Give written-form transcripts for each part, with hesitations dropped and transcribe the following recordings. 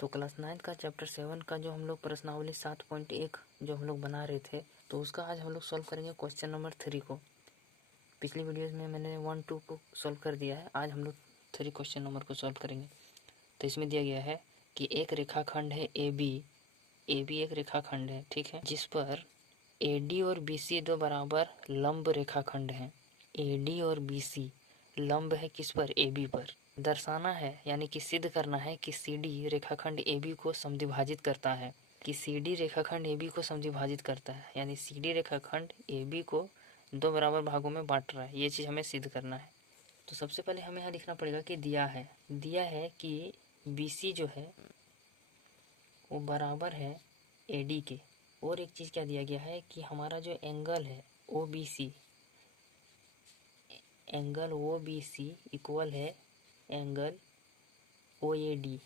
तो क्लास 9 का चैप्टर 7 का जो हम लोग प्रश्नावली 7.1 जो हम लोग बना रहे थे, तो उसका आज हम लोग सॉल्व करेंगे क्वेश्चन नंबर 3 को। पिछली वीडियोस में मैंने 1, 2 को सॉल्व कर दिया है, आज हम लोग 3 क्वेश्चन नंबर को सॉल्व करेंगे। तो इसमें दिया गया है कि एक रेखाखंड है ए बी एक रेखाखंड है, ठीक है, जिस पर ए डी और बी सी दो बराबर लंब रेखाखंड हैं। ए डी और बी सी लंब है किस पर? ए बी पर। दर्शाना है यानी कि सिद्ध करना है कि सी डी रेखाखंड ए बी को समद्विभाजित करता है, कि सी डी रेखाखंड ए बी को समद्विभाजित करता है, यानी सी डी रेखाखंड ए बी को दो बराबर भागों में बांट रहा है। ये चीज़ हमें सिद्ध करना है। तो सबसे पहले हमें यहाँ लिखना पड़ेगा कि दिया है कि बी सी जो है वो बराबर है ए डी के। और एक चीज़ क्या दिया गया है कि हमारा जो एंगल है O B C, angle O B C equal है एंगल ओ ए डी,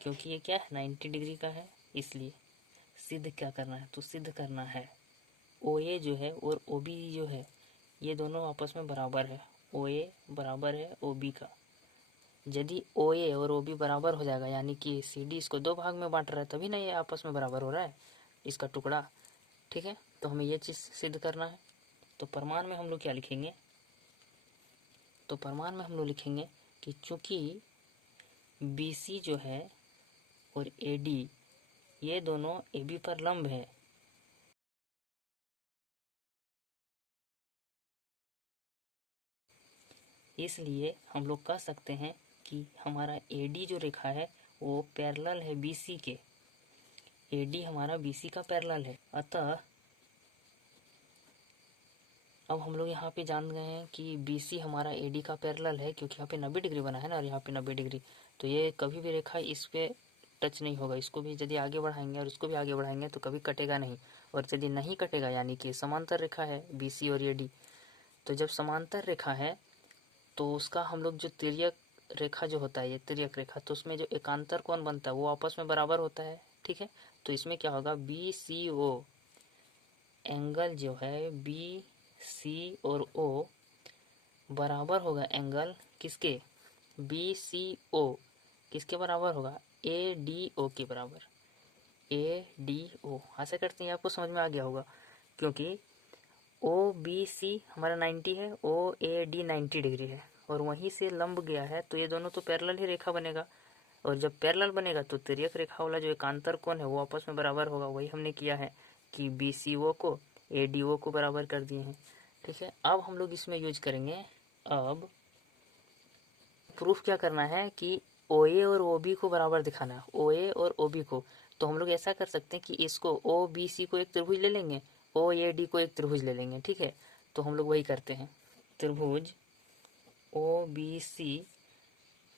क्योंकि ये क्या है 90 डिग्री का है। इसलिए सिद्ध क्या करना है? तो सिद्ध करना है ओ ए जो है और ओ बी जो है ये दोनों आपस में बराबर है। ओ ए बराबर है ओ बी का। यदि ओ ए और ओ बी बराबर हो जाएगा, यानी कि सी डी इसको दो भाग में बांट रहा है, तभी ना ये आपस में बराबर हो रहा है इसका टुकड़ा, ठीक है। तो हमें ये चीज़ सिद्ध करना है। तो प्रमाण में हम लोग क्या लिखेंगे? तो प्रमाण में हम लोग लिखेंगे कि चूंकि बी सी जो है और ए डी ये दोनों ए बी पर लंब है, इसलिए हम लोग कह सकते हैं कि हमारा ए डी जो रेखा है वो पैरेलल है बी सी के। ए डी हमारा बी सी का पैरेलल है। अतः अब हम लोग यहाँ पे जान गए हैं कि बी सी हमारा ए डी का पैरेलल है, क्योंकि यहाँ पे 90 डिग्री बना है ना, और यहाँ पे 90 डिग्री। तो ये कभी भी रेखा इस पे टच नहीं होगा। इसको भी यदि आगे बढ़ाएंगे और इसको भी आगे बढ़ाएंगे तो कभी कटेगा नहीं। और यदि नहीं कटेगा यानी कि समांतर रेखा है बी सी और ए डी, तो जब समांतर रेखा है तो उसका हम लोग जो तिर्यक रेखा जो होता है, ये तिर्यक रेखा, तो उसमें जो एकांतर कोण बनता है वो आपस में बराबर होता है, ठीक है। तो इसमें क्या होगा, बी सी ओ एंगल जो है बी सी और ओ बराबर होगा एंगल किसके? बी सी ओ किसके बराबर होगा? ए डी ओ के बराबर। ए डी ओ, आशा करते हैं आपको समझ में आ गया होगा, क्योंकि ओ बी सी हमारा 90 है, ओ ए डी 90 डिग्री है, और वहीं से लंब गया है, तो ये दोनों तो पैरेलल ही रेखा बनेगा। और जब पैरेलल बनेगा तो तिर्यक रेखा वाला जो एकांतर कोण है वो आपस में बराबर होगा। वही हमने किया है कि बी सी ओ को ए डी ओ को बराबर कर दिए हैं, ठीक है। अब हम लोग इसमें यूज करेंगे, अब प्रूफ क्या करना है कि ओ ए और ओ बी को बराबर दिखाना है, ओ ए और ओ बी को। तो हम लोग ऐसा कर सकते हैं कि इसको ओ बी सी को एक त्रिभुज ले लेंगे, ओ ए डी को एक त्रिभुज ले लेंगे, ठीक है। तो हम लोग वही करते हैं, त्रिभुज ओ बी सी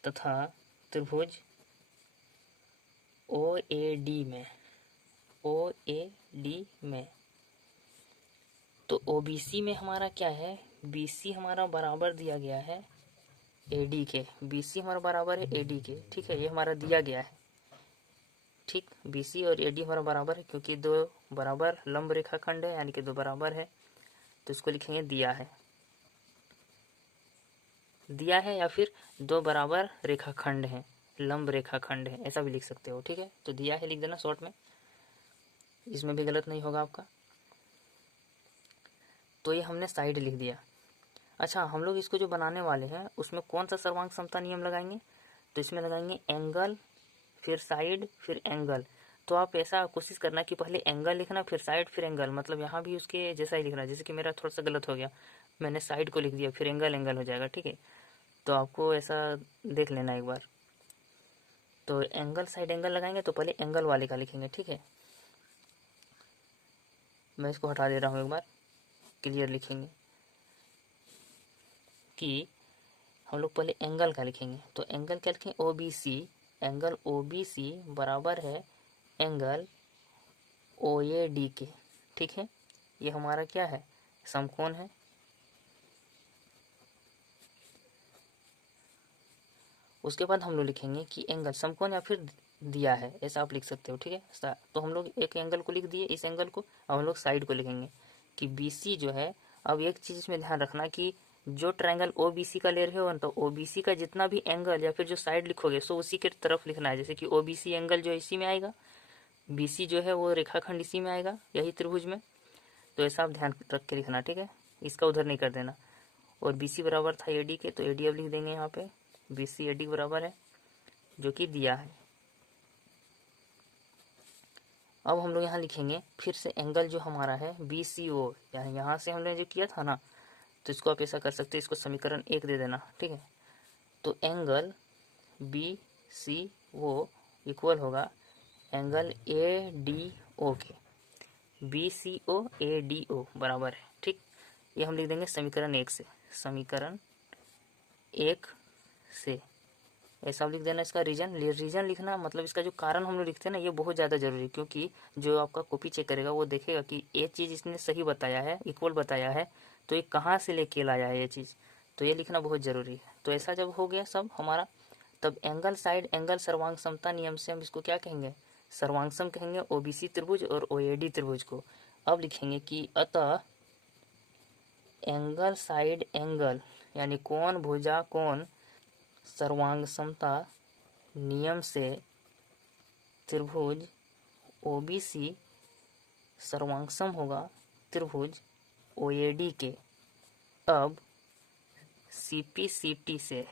तथा त्रिभुज ओ ए डी में, ओ ए डी में। तो ओ बी सी में हमारा क्या है, बी सी हमारा बराबर दिया गया है ए डी के, बी सी हमारा बराबर है ए डी के, ठीक है। ये हमारा दिया गया है, ठीक। बी सी और ए डी हमारा बराबर है, क्योंकि दो बराबर लंब रेखाखंड है, यानी कि दो बराबर है। तो इसको लिखेंगे दिया है या फिर दो बराबर रेखाखंड है, लंब रेखाखंड है, ऐसा भी लिख सकते हो, ठीक है। तो दिया है लिख देना शॉर्ट में, इसमें भी गलत नहीं होगा आपका। तो ये हमने साइड लिख दिया। अच्छा, हम लोग इसको जो बनाने वाले हैं उसमें कौन सा सर्वांग समता नियम लगाएंगे? तो इसमें लगाएंगे एंगल, फिर साइड, फिर एंगल। तो आप ऐसा कोशिश करना कि पहले एंगल लिखना, फिर साइड, फिर एंगल, मतलब यहाँ भी उसके जैसा ही लिखना। जैसे कि मेरा थोड़ा सा गलत हो गया, मैंने साइड को लिख दिया, फिर एंगल हो जाएगा, ठीक है। तो आपको ऐसा देख लेना एक बार। तो एंगल साइड एंगल लगाएंगे तो पहले एंगल वाले का लिखेंगे, ठीक है। मैं इसको हटा दे रहा हूँ एक बार, क्लियर लिखेंगे कि हम लोग पहले एंगल का लिखेंगे। तो एंगल क्या लिखेंगे? O B C, angle O B C बराबर है एंगल ओ ए डी के, ठीक है। ये हमारा क्या है? समकोण है। उसके बाद हम लोग लिखेंगे कि एंगल समकोण या फिर दिया है, ऐसा आप लिख सकते हो, ठीक है। तो हम लोग एक एंगल को लिख दिए, इस एंगल को। अब हम लोग साइड को लिखेंगे कि बी सी जो है, अब एक चीज़ में ध्यान रखना कि जो ट्रायंगल ओ बी सी का ले रहे हो तो ओ बी सी का जितना भी एंगल या फिर जो साइड लिखोगे सो उसी के तरफ लिखना है। जैसे कि ओ बी सी एंगल जो है इसी में आएगा, बी सी जो है वो रेखाखंड इसी में आएगा, यही त्रिभुज में। तो ऐसा आप ध्यान रख के लिखना, ठीक है, इसका उधर नहीं कर देना। और बी सी बराबर था ए डी के, तो ए डी अब लिख देंगे यहाँ पे, बी सी ए डी बराबर है, जो कि दिया है। अब हम लोग यहाँ लिखेंगे फिर से एंगल जो हमारा है बी सी ओ, यानी यहाँ से हमने जो किया था ना, तो इसको आप ऐसा कर सकते हैं, इसको समीकरण 1 दे देना, ठीक है। तो angle B C O equal होगा एंगल ए डी ओ के, B C O A D ओ बराबर है, ठीक। ये हम लिख देंगे समीकरण 1 से, समीकरण 1 से ऐसा लिख देना। इसका रीजन लिखना, मतलब इसका जो कारण हम लोग लिखते हैं ना, ये बहुत ज़्यादा जरूरी है, क्योंकि जो आपका कॉपी चेक करेगा वो देखेगा कि ये चीज़ इसने सही बताया है, इक्वल बताया है, तो ये कहाँ से लेके लाया है ये चीज़, तो ये लिखना बहुत ज़रूरी है। तो ऐसा जब हो गया सब हमारा, तब एंगल साइड एंगल सर्वांग समता नियम से हम इसको क्या कहेंगे, सर्वांगसम कहेंगे, ओबीसी त्रिभुज और ओएडी त्रिभुज को। अब लिखेंगे कि अतः एंगल साइड एंगल यानी कोण भुजा कोण सर्वांग समता नियम से त्रिभुज ओबीसी सर्वांगसम होगा त्रिभुज ओएडी के। अब सीपीसीटी से,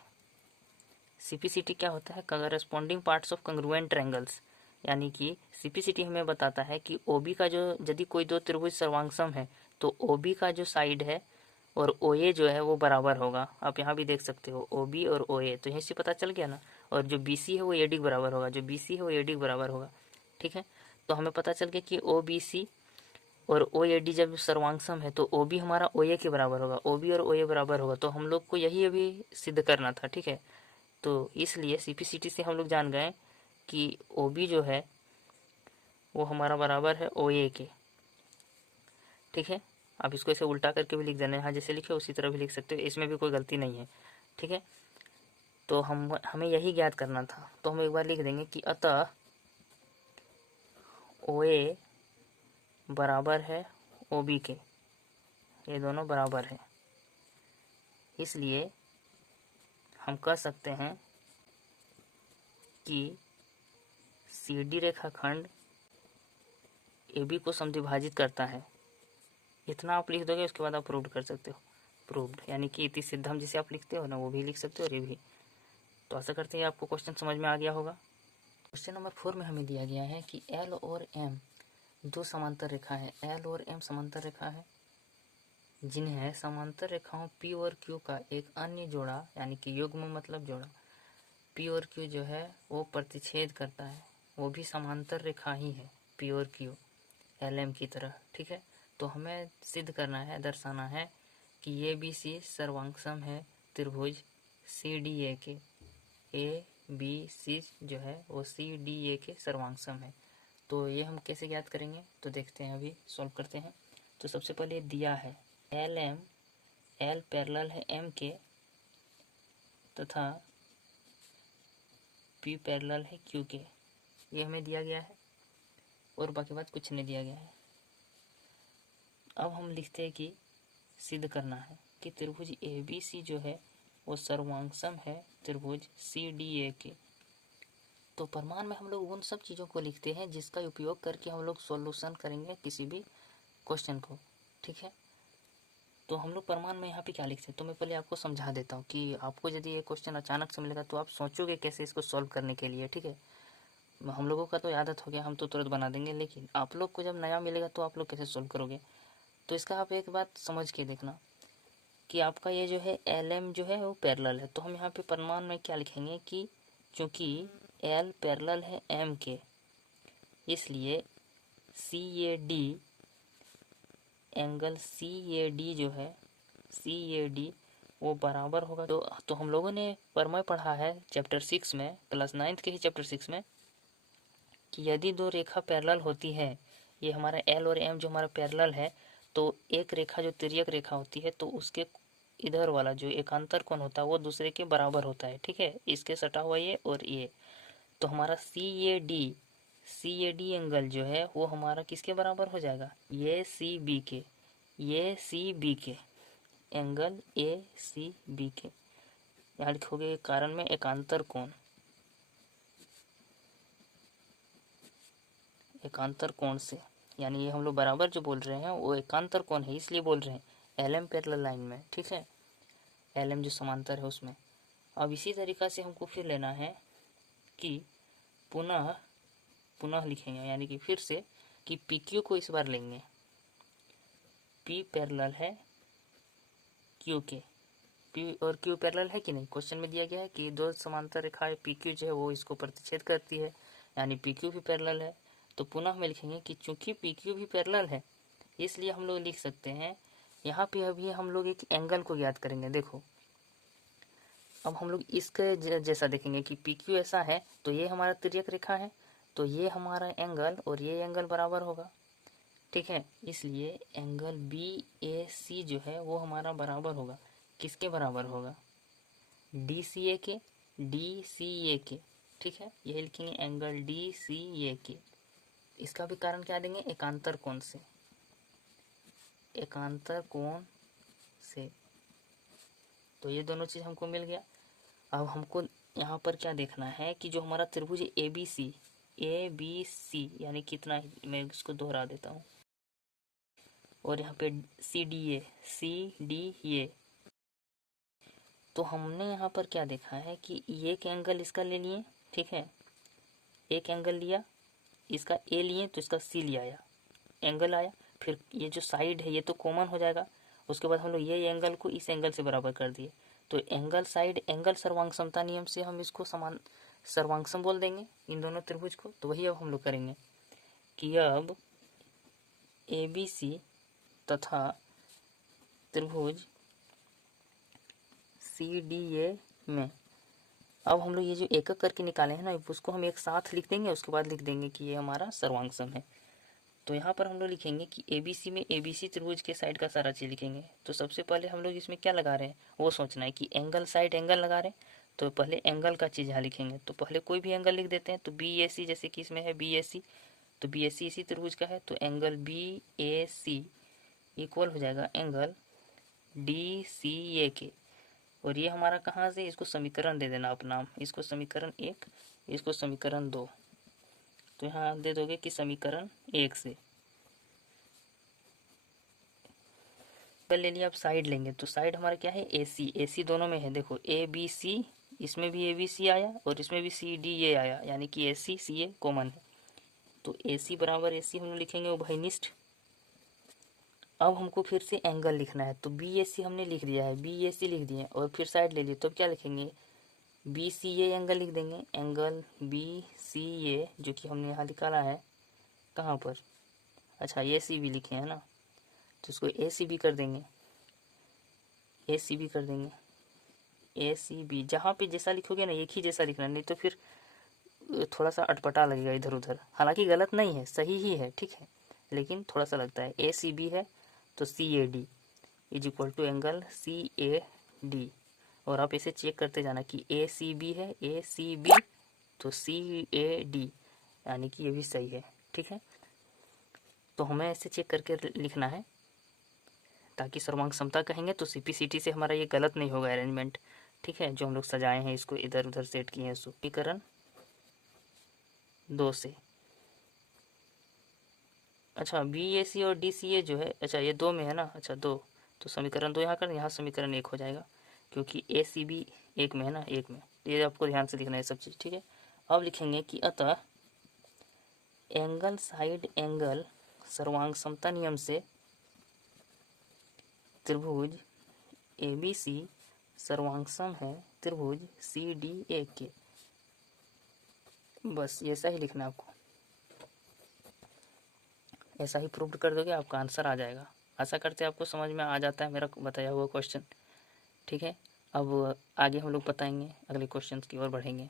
सीपीसीटी क्या होता है, corresponding parts of congruent triangles, यानी कि सीपीसीटी हमें बताता है कि ओबी का जो, यदि कोई दो त्रिभुज सर्वांगसम है तो ओबी का जो साइड है और ओए जो है वो बराबर होगा। आप यहाँ भी देख सकते हो ओबी और ओए, तो यहीं से पता चल गया ना। और जो बीसी है वो एडी के बराबर होगा, जो बीसी है वो एडी के बराबर होगा, ठीक है। तो हमें पता चल गया कि ओ बी सी और ओ ए डी जब सर्वांगसम है तो ओ बी हमारा ओ ए के बराबर होगा, ओ बी और ओ ए बराबर होगा। तो हम लोग को यही अभी सिद्ध करना था, ठीक है। तो इसलिए सीपीसीटी से हम लोग जान गए कि ओ बी जो है वो हमारा बराबर है ओ ए के, ठीक है। आप इसको ऐसे उल्टा करके भी लिख देना, यहाँ जैसे लिखे उसी तरह भी लिख सकते हो, इसमें भी कोई गलती नहीं है, ठीक है। तो हमें यही ज्ञात करना था, तो हम एक बार लिख देंगे कि अतः ओ ए बराबर है ओ बी के, ये दोनों बराबर है। इसलिए हम कह सकते हैं कि सी डी रेखाखंड ए बी को समद्विभाजित करता है। इतना आप लिख दोगे, उसके बाद आप प्रूव कर सकते हो, प्रूव्ड, यानी कि इति सिद्धम जिसे आप लिखते हो ना, वो भी लिख सकते हो और ये भी। तो आशा करते हैं आपको क्वेश्चन समझ में आ गया होगा। क्वेश्चन नंबर 4 में हमें दिया गया है कि एल और एम दो समांतर रेखा है, एल और एम समांतर रेखा है, जिन्हें समांतर रेखाओं पी और क्यू का एक अन्य जोड़ा, यानी कि युग्म मतलब जोड़ा, पी और क्यू जो है वो प्रतिच्छेद करता है, वो भी समांतर रेखा ही है, पी और क्यू एल एम की तरह, ठीक है। तो हमें सिद्ध करना है, दर्शाना है कि ये बी सी सर्वांगसम है त्रिभुज C D A B C जो है वो सी डी ए के सर्वांगसम है। तो ये हम कैसे ज्ञात करेंगे, तो देखते हैं, अभी सॉल्व करते हैं। तो सबसे पहले दिया है एल एम, एल पैरेलल है एम के तथा पी पैरेलल है क्यू के, ये हमें दिया गया है और बाकी बात कुछ नहीं दिया गया है। अब हम लिखते हैं कि सिद्ध करना है कि त्रिभुज ए बी सी जो है वो सर्वांगसम है त्रिभुज सी डी ए के। तो प्रमाण में हम लोग उन सब चीज़ों को लिखते हैं जिसका उपयोग करके हम लोग सॉल्यूशन करेंगे किसी भी क्वेश्चन को, ठीक है। तो हम लोग प्रमाण में यहाँ पे क्या लिखते हैं, तो मैं पहले आपको समझा देता हूँ कि आपको यदि ये क्वेश्चन अचानक से मिलेगा तो आप सोचोगे कैसे इसको सॉल्व करने के लिए, ठीक है। हम लोगों का तो आदत हो गया, हम तो तुरंत बना देंगे, लेकिन आप लोग को जब नया मिलेगा तो आप लोग कैसे सॉल्व करोगे। तो इसका आप एक बात समझ के देखना कि आपका ये जो है एल एम जो है वो पैरेलल है, तो हम यहाँ पे प्रमाण में क्या लिखेंगे कि चूँकि एल पैरेलल है एम के, इसलिए C A D angle C A D जो है सी ए डी वो बराबर होगा। तो हम लोगों ने प्रमेय पढ़ा है चैप्टर 6 में, क्लास 9 के ही चैप्टर 6 में, कि यदि दो रेखा पैरेलल होती है, ये हमारा एल और एम जो हमारा पैरेलल है, तो एक रेखा जो तिर्यक रेखा होती है तो उसके इधर वाला जो एकांतर कोण होता है वो दूसरे के बराबर होता है, ठीक है। इसके सटा हुआ ये और ये, तो हमारा सी ए डी एंगल जो है वो हमारा किसके बराबर हो जाएगा, ये सी बी के, ये सी बी के, एंगल ए सी बी के। यहाँ लिखोगे कारण में एकांतर कोण, एकांतर कोण से, यानी ये हम लोग बराबर जो बोल रहे हैं वो एकांतर कोण है, इसलिए बोल रहे हैं एल एम पैरेलल लाइन में, ठीक है, एल एम जो समांतर है उसमें। अब इसी तरीक़ा से हमको फिर लेना है कि पुनः लिखेंगे, यानी कि फिर से कि पी क्यू को इस बार लेंगे, पी पैरेलल है क्यू के, पी और क्यू पैरेलल है कि नहीं, क्वेश्चन में दिया गया है कि दो समांतर रेखाएं पी क्यू जो है वो इसको प्रतिच्छेद करती है, यानी पी क्यू भी पैरेलल है। तो पुनः में लिखेंगे कि चूंकि पी क्यू भी पैरेलल है इसलिए हम लोग लिख सकते हैं, यहाँ पे अभी हम लोग एक एंगल को ज्ञात करेंगे। देखो अब हम लोग इसके जैसा देखेंगे कि पी क्यू ऐसा है तो ये हमारा तिर्यक रेखा है, तो ये हमारा एंगल और ये एंगल बराबर होगा, ठीक है। इसलिए एंगल बी ए सी जो है वो हमारा बराबर होगा, किसके बराबर होगा, डी सी ए के, डी सी ए के, ठीक है। यही लिखेंगे एंगल डी सी ए के। इसका भी कारण क्या देंगे, एकांतर कोण से, एकांतर कोण से। तो ये दोनों चीज़ हमको मिल गया। अब हमको यहाँ पर क्या देखना है कि जो हमारा त्रिभुज ए बी सी यानी कितना है, मैं इसको दोहरा देता हूँ, और यहाँ पे सी डी ए, तो हमने यहाँ पर क्या देखा है कि एक एंगल इसका ले लिए, ठीक है, एक एंगल लिया, इसका ए लिए तो इसका सी लिया आया, एंगल आया, फिर ये जो साइड है ये तो कॉमन हो जाएगा, उसके बाद हम लोग ये एंगल को इस एंगल से बराबर कर दिए, तो एंगल साइड एंगल सर्वांग समता नियम से हम इसको समान सर्वांगसम बोल देंगे इन दोनों त्रिभुज को। तो वही अब हम लोग करेंगे कि अब ए बी सी तथा त्रिभुज सी डी ए में अब हम लोग ये जो एक एक करके निकाले हैं ना उसको हम एक साथ लिख देंगे, उसके बाद लिख देंगे कि ये हमारा सर्वांगसम है। तो यहाँ पर हम लोग लिखेंगे कि ABC में ABC त्रिभुज के साइड का सारा चीज़ लिखेंगे। तो सबसे पहले हम लोग इसमें क्या लगा रहे हैं वो सोचना है कि एंगल साइड एंगल लगा रहे हैं, तो पहले एंगल का चीज़ यहाँ लिखेंगे। तो पहले कोई भी एंगल लिख देते हैं, तो BAC जैसे कि इसमें है BAC, तो BAC इसी त्रिभुज का है, तो एंगल BAC इक्वल हो जाएगा एंगल DCA के। और ये हमारा कहाँ से, इसको समीकरण दे देना अपना, इसको समीकरण 1, इसको समीकरण 2, तो यहाँ दे दोगे कि समीकरण 1 से ले लिया। अब साइड लेंगे तो साइड हमारा क्या है, AC दोनों में है, देखो ABC, इसमें भी ABC आया और इसमें भी CDA आया, यानी कि AC CA कॉमन है, तो AC बराबर AC हम लोग लिखेंगे उभयनिष्ठ। अब हमको फिर से एंगल लिखना है, तो BAC हमने लिख दिया है, BAC लिख दिए और फिर साइड ले लिए, तो क्या लिखेंगे BCA एंगल लिख देंगे, एंगल BCA जो कि हमने यहाँ निकाला है, कहाँ पर, अच्छा ACB लिखे हैं ना, तो इसको ACB कर देंगे, ACB कर देंगे, ACB जहाँ पे जैसा लिखोगे ना एक ही जैसा लिखना, नहीं तो फिर थोड़ा सा अटपटा लगेगा इधर उधर, हालांकि गलत नहीं है, सही ही है, ठीक है, लेकिन थोड़ा सा लगता है। ACB है तो CAD is equal to angle CAD, और आप इसे चेक करते जाना कि ACB है ACB तो CAD, यानी कि ये भी सही है, ठीक है। तो हमें ऐसे चेक करके लिखना है ताकि सर्वांग समता कहेंगे तो CPCT से हमारा ये गलत नहीं होगा अरेंजमेंट, ठीक है, जो हम लोग सजाए हैं इसको इधर उधर सेट किए हैं समीकरण 2 से। अच्छा BAC और DCA जो है, अच्छा ये 2 में है ना, अच्छा 2, तो समीकरण 2 यहाँ कर, यहाँ समीकरण 1 हो जाएगा क्योंकि ACB 1 में है ना, 1 में, ये आपको ध्यान से लिखना है सब चीज़, ठीक है। अब लिखेंगे कि अतः एंगल साइड एंगल सर्वांग समता नियम से त्रिभुज ABC सर्वांगसम है त्रिभुज CDA के। बस ऐसा ही लिखना है आपको, ऐसा ही प्रूव कर दोगे आपका आंसर आ जाएगा। आशा करते हैं आपको समझ में आ जाता है मेरा बताया हुआ क्वेश्चन, ठीक है। अब आगे हम लोग बताएंगे, अगले क्वेश्चन की ओर बढ़ेंगे।